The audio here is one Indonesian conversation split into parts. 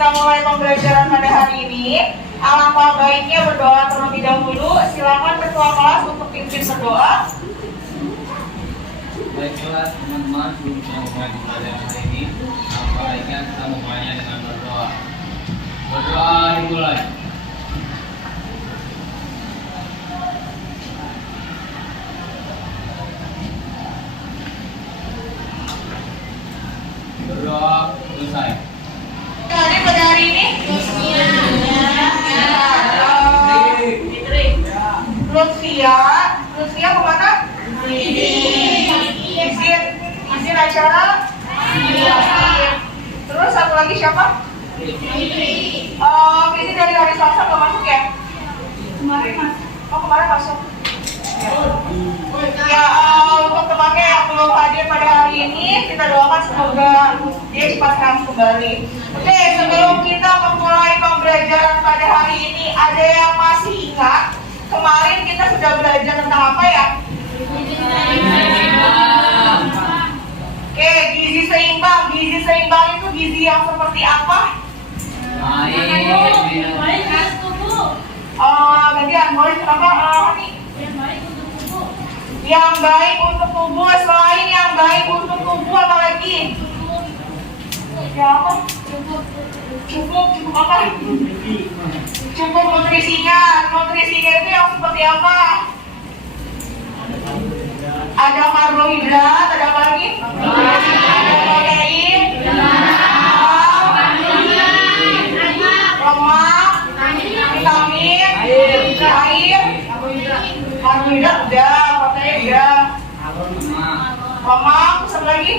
kita mulai pembelajaran pada hari ini, alangkah baiknya berdoa terlebih dahulu. Silakan ketua kelas untuk pimpin berdoa. Baiklah teman-teman, sebelum kita mulai pembelajaran hari ini, alangkah baiknya kita memulainya dengan berdoa. Berdoa dimulai. Berdoa selesai. Hari pada hari ini, Lutfia kemana? Izin acara. Terus satu lagi siapa? Ini dari hari Selasa nggak masuk ya? Kemarin masuk. Oh kemarin masuk. Ya, untuk temannya yang belum hadir pada hari ini, kita doakan semoga dia cepat sembuh kembali. Oke, sebelum kita memulai pembelajaran pada hari ini, ada yang masih ingat kemarin kita sudah belajar tentang apa ya? Oke, gizi seimbang. Gizi seimbang itu gizi yang seperti apa? Gantian, boleh apa? Yang baik untuk tubuh. Selain yang baik untuk tubuh apa lagi? Ya apa? Cukup apa? Cukup nutrisinya. Nutrisinya itu yang seperti apa? Ada karbohidrat, ada apa lagi? Ada protein, lemak, vitamin, air, karbohidrat udah, protein udah, lemak, terus apa lagi?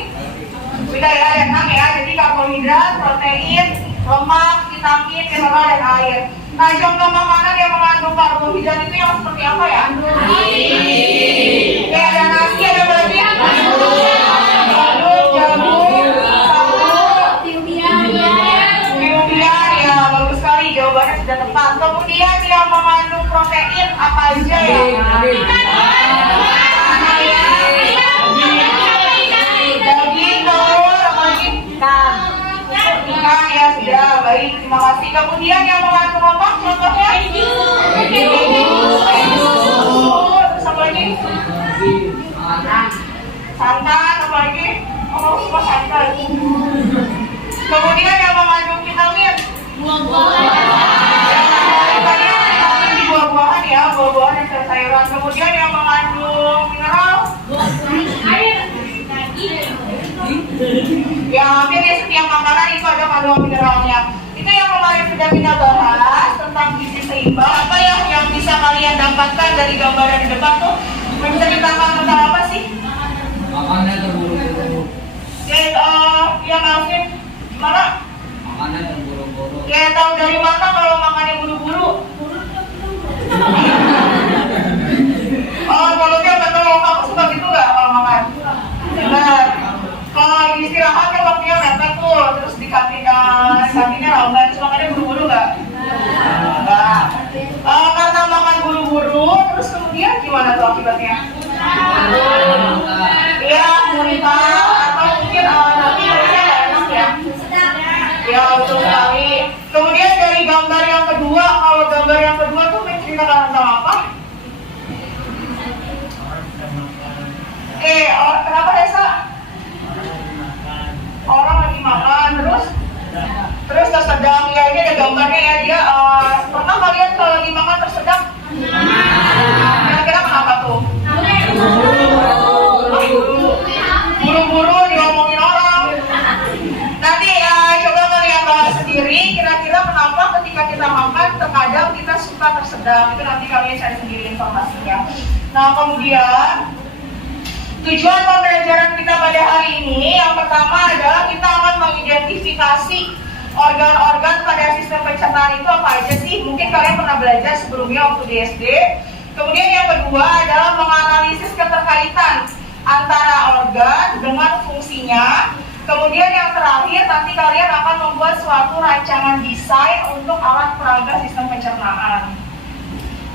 Udah ya, ada 6 ya. Jadi karbohidrat, protein, lemak, vitamin, mineral, dan air. Nah, contoh makanan yang mengandung karbohidrat itu yang seperti apa ya? Oke, ada nasi, ada apa lagi? Jagung, tahu, umbi-umbian, ya bagus sekali, jawabannya sudah tepat. Kemudian yang mengandung protein apa aja ya? Daging, telur, apa lagi? Ikan, ya sudah, baik, terima kasih. Kemudian yang mengandung apa? Contohnya? Terus apa lagi? Santan, apa lagi? Oh, semua santan. Kemudian yang mengandung vitamin? Vitamin di buah-buahan ya, buah-buahan dan sayur-sayuran. Kemudian yang mengandung mineral? Air. Ya, hampir di setiap makanan itu ada kandungan mineralnya. Itu yang kemarin sudah kita bahas tentang gizi seimbang. Apa ya yang bisa kalian dapatkan dari gambaran di depan tuh? Menceritakan tentang apa sih? Makannya terburu-buru. Ya Alvin, gimana? Makannya terburu-buru. Ya tahu dari mana kalau makannya buru-buru? Kalau dia nggak tahu kamu suka gitu nggak kalau makan? Benar. Kalau lagi istirahat kan waktunya mepet tuh, terus di kantinnya lambat, terus makannya buru-buru nggak? Nggak. Karena makan buru-buru, terus kemudian gimana tuh akibatnya? Iya, muntah atau mungkin nanti perutnya nggak enak ya? Ya betul sekali. Kemudian dari gambar yang kedua, kalau gambar yang kedua tuh menceritakan tentang apa? Kenapa Desa? Orang lagi makan, terus tersedang. Ya ini ada gambarnya ya, dia pernah kalian kalau lagi makan tersedang? Kira-kira kenapa tuh? Buru-buru diomongin orang. Nanti coba kalian bahas sendiri, kira-kira kenapa ketika kita makan terkadang kita suka tersedang. Itu nanti kalian cari sendiri informasinya. Nah kemudian tujuan pembelajaran kita pada hari ini yang pertama adalah kita akan mengidentifikasi organ-organ pada sistem pencernaan itu apa aja sih. Mungkin kalian pernah belajar sebelumnya waktu di SD. Kemudian yang kedua adalah menganalisis keterkaitan antara organ dengan fungsinya. Kemudian yang terakhir nanti kalian akan membuat suatu rancangan desain untuk alat peraga sistem pencernaan.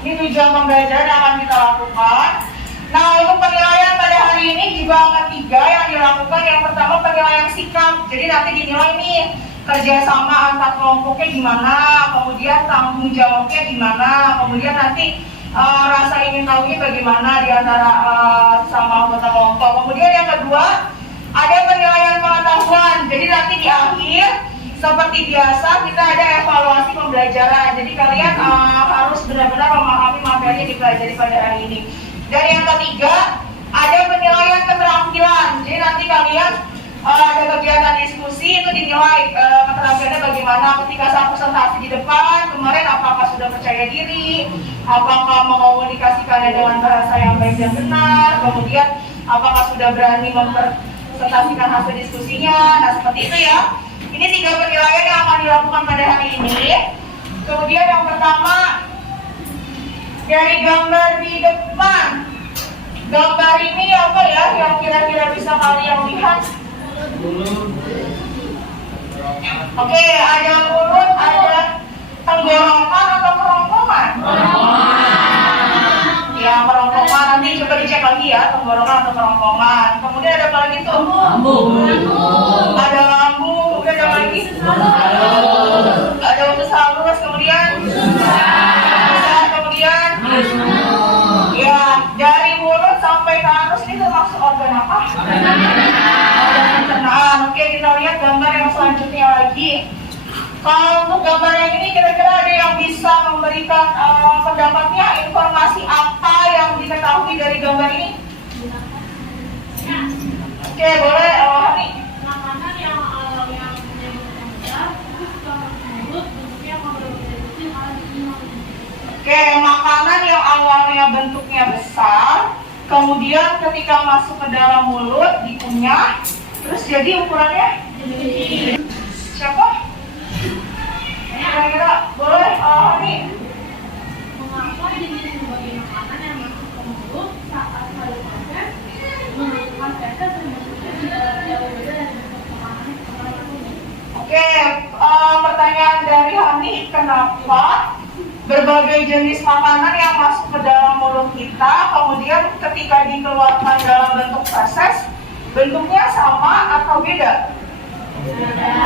Ini tujuan pembelajaran yang akan kita lakukan. Nah, untuk penilaian pada hari ini juga ada 3 yang dilakukan. Yang pertama penilaian sikap. Jadi nanti dinilai nih kerjasama antar kelompoknya gimana, kemudian tanggung jawabnya gimana, kemudian nanti rasa ingin tahunya bagaimana di antara sama anggota kelompok. Kemudian yang kedua, ada penilaian pengetahuan. Jadi nanti di akhir seperti biasa kita ada evaluasi pembelajaran. Jadi kalian harus benar-benar memahami materi yang dipelajari pada hari ini. Dan yang ketiga, ada penilaian keterampilan. Jadi nanti kalian ada kegiatan diskusi itu dinilai keterampilannya bagaimana ketika saat presentasi di depan kemarin, apakah sudah percaya diri, apakah mengomunikasikannya dengan bahasa yang baik dan benar, kemudian apakah sudah berani mempresentasikan hasil diskusinya. Nah seperti itu ya. Ini 3 penilaian yang akan dilakukan pada hari ini. Kemudian yang pertama, dari gambar di depan. Gambar ini apa ya yang kira-kira bisa kalian lihat? Oke, ada mulut, ada tenggorokan atau kerongkongan? Ya, kerongkongan. Nanti coba dicek lagi ya, tenggorokan atau kerongkongan. Kemudian ada apa lagi tuh? Lambung. Ada lambung, kemudian ada apa lagi? Ada usus halus, kemudian? Kemudian? Ya, dari mulut sampai ke anus ini termasuk organ apa? Organ pencernaan. Oke, kita lihat gambar yang selanjutnya lagi. Kalau untuk gambar yang ini kira-kira ada yang bisa memberikan pendapatnya, informasi apa yang diketahui dari gambar ini? Oke, boleh Hani. Makanan yang menyebutkan terus gambar mulut bentuknya Oke, makanan yang awalnya bentuknya besar, kemudian ketika masuk ke dalam mulut dikunyah, terus jadi ukurannya? Siapa? Kira-kira boleh Hani? Mengapa jenis berbagai makanan yang masuk ke mulut saat pada proses menentukan tetes terbentuknya jauh beda dari bentuk makanan sebelumnya? Oke, pertanyaan dari Hani, kenapa berbagai jenis makanan yang masuk ke dalam mulut kita, kemudian ketika dikeluarkan dalam bentuk feses, bentuknya sama atau beda? Beda.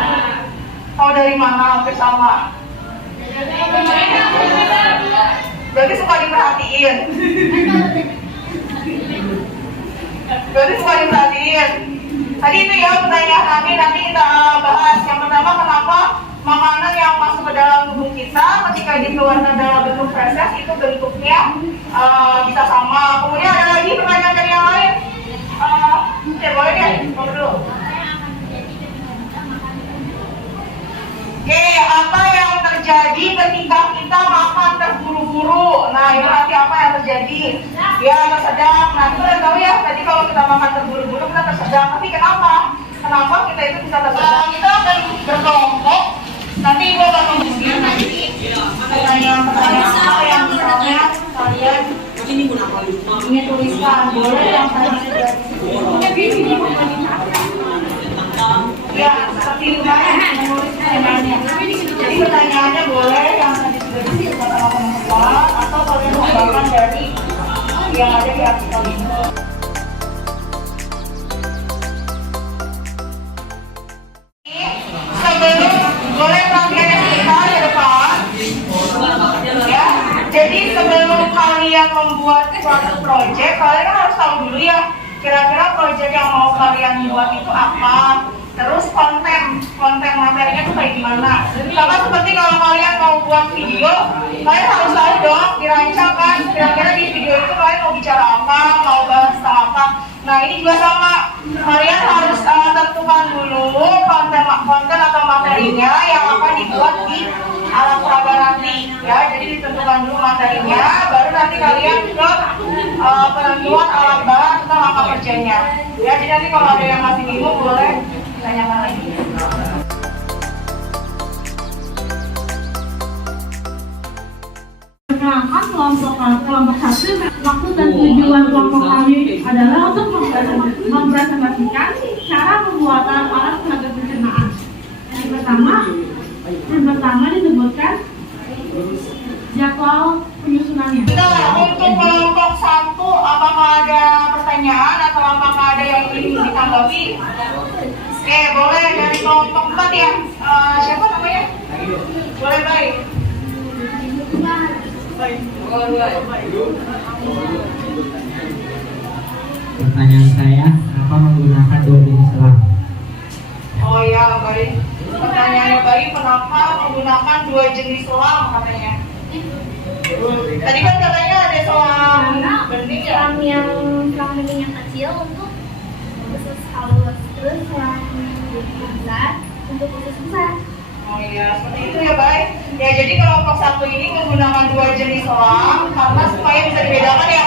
Tahu dari mana hampir sama? Berarti suka diperhatiin. Berarti suka diperhatiin. Tadi itu ya pertanyaan kami, nanti kita bahas. Yang pertama, kenapa makanan yang masuk ke dalam tubuh kita ketika dikeluarkan dalam bentuk feses itu bentuknya bisa sama. Kemudian ada lagi pertanyaan dari yang lain. Oke, boleh deh, ngobrol dulu. Oke, apa yang terjadi ketika kita makan terburu-buru? Nah, itu nanti apa yang terjadi? Ya, tersedap. Nah, kita udah tahu ya, tadi kalau kita makan terburu-buru kita tersedap. Tapi kenapa? Kenapa kita itu bisa tersedap? Kita akan berkelompok. Nanti Ibu akan memberikan nanti pertanyaan-pertanyaan apa yang misalnya kalian ini tuliskan. Boleh yang tadi sudah ya, seperti itu kan menulis pertanyaannya. Jadi pertanyaannya boleh yang tadi sudah disebutkan sama teman-teman atau kalian tambahkan dari yang ada di artikel ini. Sebelum boleh perhatiannya kita di depan, ya. Jadi sebelum kalian membuat suatu proyek, kalian harus tahu dulu ya kira-kira proyek yang mau kalian buat itu apa. Terus konten materinya itu kayak gimana. Sama seperti kalau kalian mau buat video, kalian harus tahu dong dirancang kan kira-kira di video itu kalian mau bicara apa, mau bahas tentang apa. Nah ini juga sama, kalian harus tentukan dulu konten atau materinya yang akan dibuat di alat peraga nanti ya. Jadi ditentukan dulu materinya, baru nanti kalian ke penentuan alat bahan atau langkah kerjanya ya. Jadi nanti kalau ada yang masih bingung boleh tanyakan lagi. Perkenalkan kelompok satu, maksud dan tujuan kelompok kami adalah untuk mempresentasikan cara pembuatan alat peraga pencernaan. Yang pertama disebutkan jadwal penyusunannya. Nah, untuk kelompok satu, apakah ada pertanyaan atau apakah ada yang ingin ditanggapi? Oke, boleh dari kelompok 4 ya. Siapa namanya? Boleh baik. Pertanyaan saya, apa menggunakan dua jenis selang? Oh ya, baik. Pertanyaannya baik, kenapa menggunakan dua jenis selang katanya? Tadi kan katanya ada selang bening ya? Selang bening yang kecil untuk usus halus, terus selang besar untuk usus besar. Oh iya, seperti itu ya baik. Ya jadi kelompok 1 ini menggunakan dua jenis selang karena supaya bisa dibedakan ya.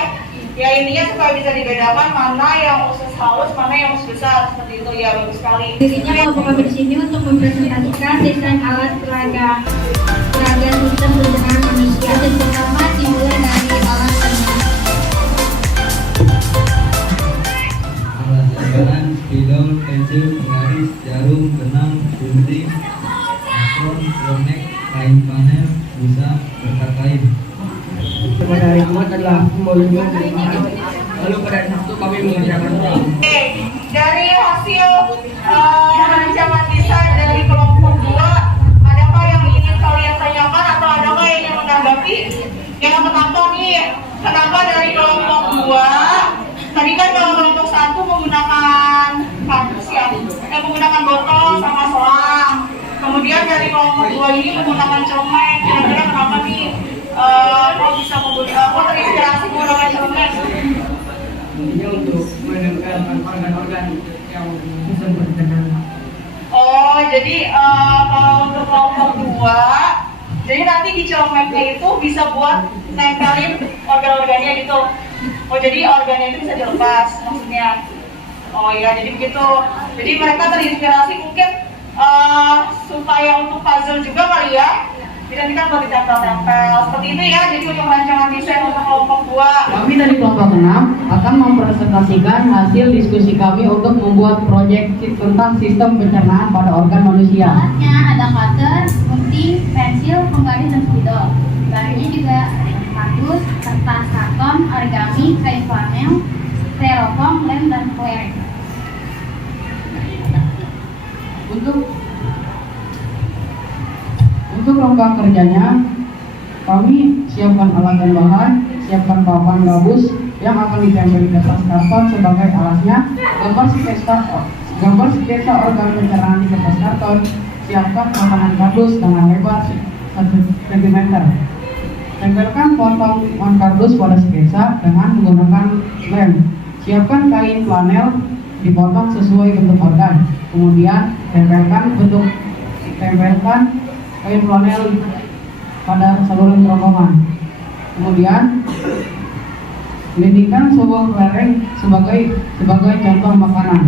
Ya intinya supaya bisa dibedakan mana yang usus halus, mana yang usus besar. Seperti itu ya, bagus sekali. Dirinya kelompok kami di sini untuk mempresentasikan desain alat peraga sistem pencernaan manusia. Dan pertama dimulai dari alat pencernaan. Alat gambaran, spidol, pensil, penggaris, jarum, benang, gunting, apron, bonek, kain panel, busa, berkat kain. Pada hari Jumat adalah pembagian lalu pada hari Sabtu kami mengerjakan ulang. Oke, dari hasil rancangan desain dari kelompok 2, adakah yang ingin kalian tanyakan atau adakah yang ingin menanggapi? Yang pertama nih, kenapa dari kelompok 2? Tadi kan kalau kelompok 1 menggunakan kardus ya, menggunakan botol sama selang. Kemudian dari kelompok 2 ini menggunakan celemek. Kira-kira kenapa nih? Kok bisa kok terinspirasi menggunakan celemek? Intinya untuk menempelkan organ-organ yang sistem pencernaan. Oh, jadi kalau untuk kelompok 2, jadi nanti di celemeknya itu bisa buat nempelin organ-organnya gitu. Oh, jadi organnya itu bisa dilepas maksudnya. Oh iya, jadi begitu. Jadi mereka terinspirasi mungkin supaya untuk puzzle juga kali ya. Jadi nanti kan buat ditempel-tempel seperti itu ya. Jadi untuk rancangan desain untuk kelompok 2. Kami dari kelompok 6 akan mempresentasikan hasil diskusi kami untuk membuat proyek tentang sistem pencernaan pada organ manusia. Alatnya ada cutter, gunting, pensil, penggaris, dan spidol. Bahannya juga ada kardus, kertas karton, origami, kain flanel, styrofoam, lem, dan kelereng. Untuk lengkap kerjanya, kami siapkan alat dan bahan, siapkan papan gabus yang akan ditempel di kertas karton sebagai alasnya, gambar sketsa organ pencernaan di kertas karton, siapkan potongan kardus dengan lebar 1 cm. Tempelkan potongan kardus pada sketsa dengan menggunakan lem. Siapkan kain flanel dipotong sesuai bentuk organ. Kemudian tempelkan kain flanel pada saluran kerongkongan. Kemudian lindingkan sebuah kelereng sebagai contoh makanan.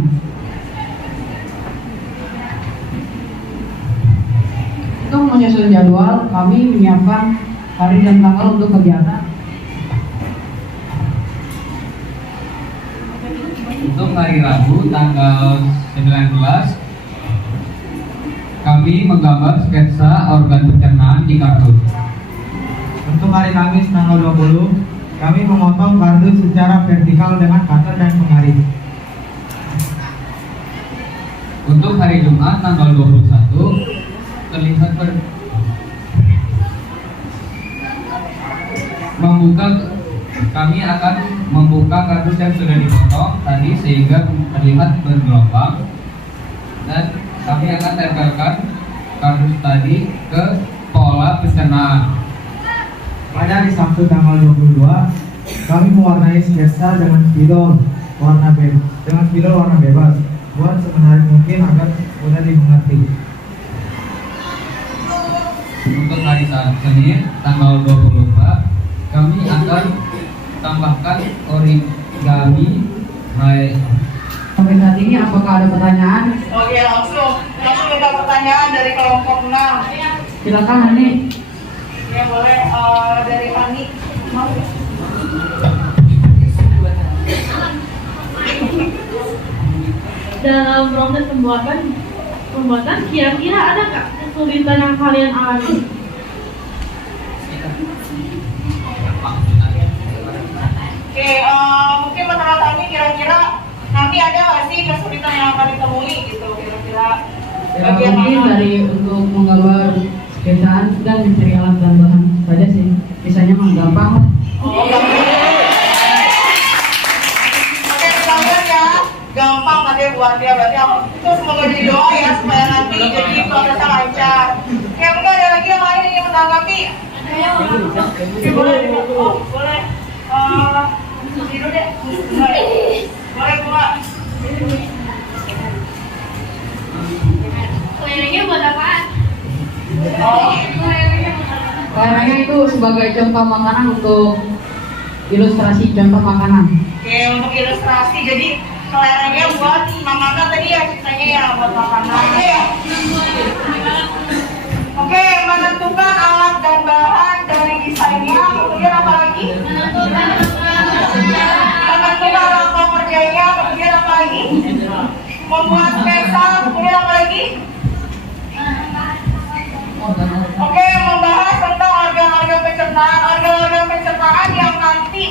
Untuk menyusun jadwal, kami menyiapkan hari dan tanggal untuk kegiatan. Untuk hari Rabu tanggal 19 kami menggambar sketsa organ pencernaan di kardus. Untuk hari Kamis tanggal 20, kami memotong kardus secara vertikal dengan cutter dan penggaris. Untuk hari Jumat tanggal 21 kami akan membuka kardus yang sudah dipotong tadi sehingga terlihat bergelombang, dan kami akan tempelkan kardus tadi ke pola pencernaan. Pada hari Sabtu tanggal 22, kami mewarnai sketsa dengan spidol warna bebas, buat semenarik mungkin agar mudah dimengerti. Untuk hari Senin tanggal 24 kami akan tambahkan origami. Sampai saat ini apakah ada pertanyaan? Oke, langsung minta pertanyaan dari kelompok 6. Silakan Hani. Ya boleh dari Ani. Mau? Dalam proses pembuatan kira-kira ada nggak kesulitan yang kalian alami? Oke, mungkin menurut Ani kira-kira nanti ada nggak sih kesulitan yang akan ditemui gitu kira-kira? kira-kira Ya, bagian mungkin mana? dari untuk menggambar sketsaan dan mencari alat dan bahan saja sih. Sisanya mah gampang lah. Oh, oke, kalian ya, gampang nanti buat dia. Berarti aku itu semoga jadi doa ya supaya nanti jadi prosesnya lancar. Ya mungkin ada lagi yang lain yang menanggapi? Oke, boleh. Oh, boleh. Tidur deh. Boleh, Bunga. Kelerengnya buat apaan? Oh, Kelerengnya itu sebagai contoh makanan untuk ilustrasi contoh makanan. oke, untuk ilustrasi. Jadi kelerengnya buat makanan tadi ya ceritanya ya buat makanan. Oke ya. Oke, menentukan alat dan bahan dari desainnya. Kemudian apa lagi? Menentukan alat pekerjanya. Kemudian apa lagi? Membuat sketsa. Kemudian apa lagi? Oke, membahas tentang organ-organ pencernaan. Organ-organ pencernaan yang nanti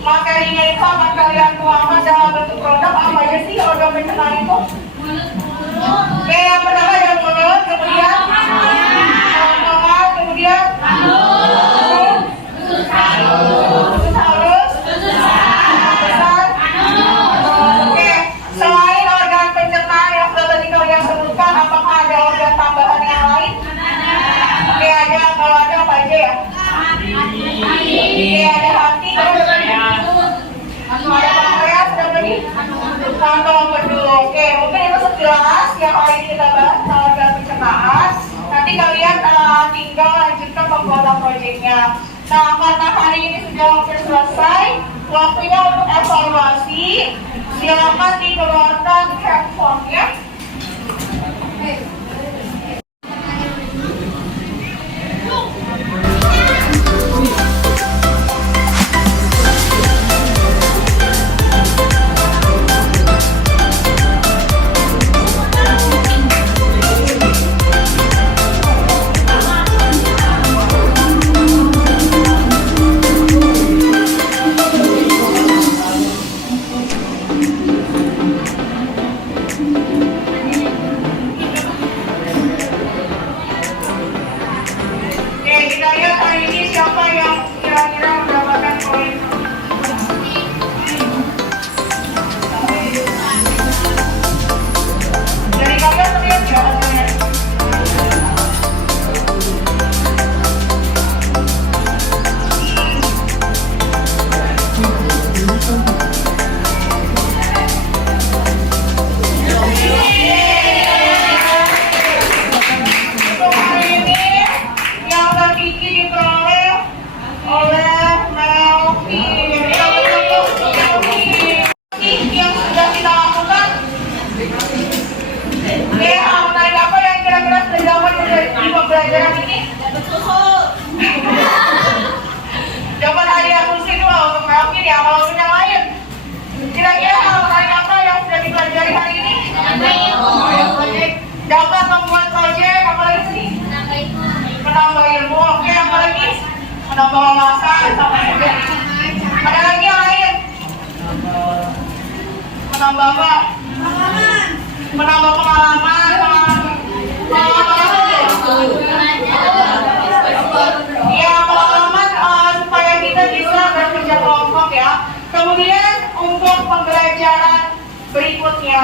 materinya itu akan kalian tuangkan dalam bentuk produk. Apa aja sih organ pencernaan itu? Oke, yang pertama ada mulut, kemudian tangan, kemudian usus halus, besar. Oke, selain organ pencernaan yang sudah tadi kalian sebutkan, apakah ada organ tambahan yang lain? Oke, ada. Kalau ada apa aja ya? Oke, ada hati, terus ada pankreas, ada apa lagi? Kantong bedul. Oke, mungkin itu sekilas yang hari ini kita bahas tentang organ pencernaan. Nanti kalian tinggal lanjutkan pembuatan proyeknya. Nah, karena hari ini sudah hampir selesai, waktunya untuk evaluasi. Silakan dikeluarkan handphone-nya. Oke, kita lihat hari ini siapa yang kira-kira mendapatkan poin. Dari kalian terlihat ya hasilnya? Untuk hari ini yang tertinggi diperoleh oleh Melvi. Yang sudah kita lakukan. Oke, menarik apa yang kira-kira sudah dilakukan di pembelajaran ini? Coba tanya kursi dulu untuk Melvi ya, kalau untuk yang lain. Kira-kira hal menarik apa yang sudah dipelajari hari ini? Dapat membuat proyek, apa lagi sih? Menambah ilmu, oke, apa lagi? Menambah wawasan, sama juga. Ada lagi yang lain? Menambah apa? Menambah pengalaman, ya, pengalaman supaya kita bisa bekerja kelompok ya. Kemudian untuk pembelajaran berikutnya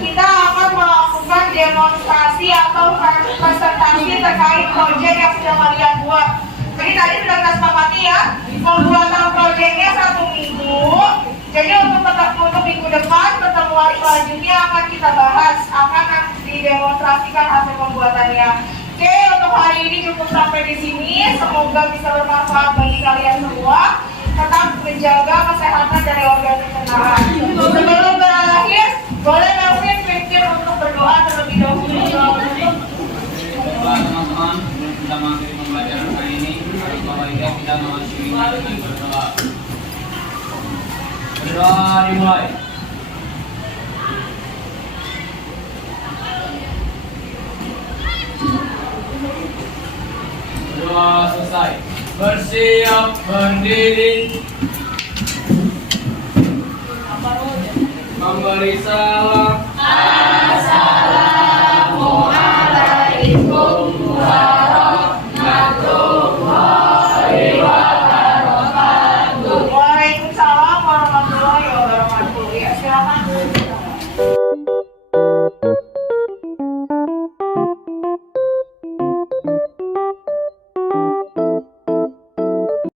kita akan melakukan demonstrasi atau presentasi terkait proyek yang sudah kalian buat. Jadi tadi sudah kita sepakati ya, pembuatan proyeknya 1 minggu. Jadi untuk minggu depan pertemuan selanjutnya akan kita bahas, akan didemonstrasikan hasil pembuatannya. Oke, untuk hari ini cukup sampai di sini. Semoga bisa bermanfaat bagi kalian semua. Tetap menjaga kesehatan dari organ pencernaan. Sebelum berakhir, boleh Melvin pimpin untuk berdoa terlebih dahulu. Teman-teman, sudah mengakhiri pembelajaran hari ini. Bapak Ibu kita mengakhirinya dengan berdoa. Berdoa dimulai. Berdoa selesai. Bersiap berdiri. Memberi salam.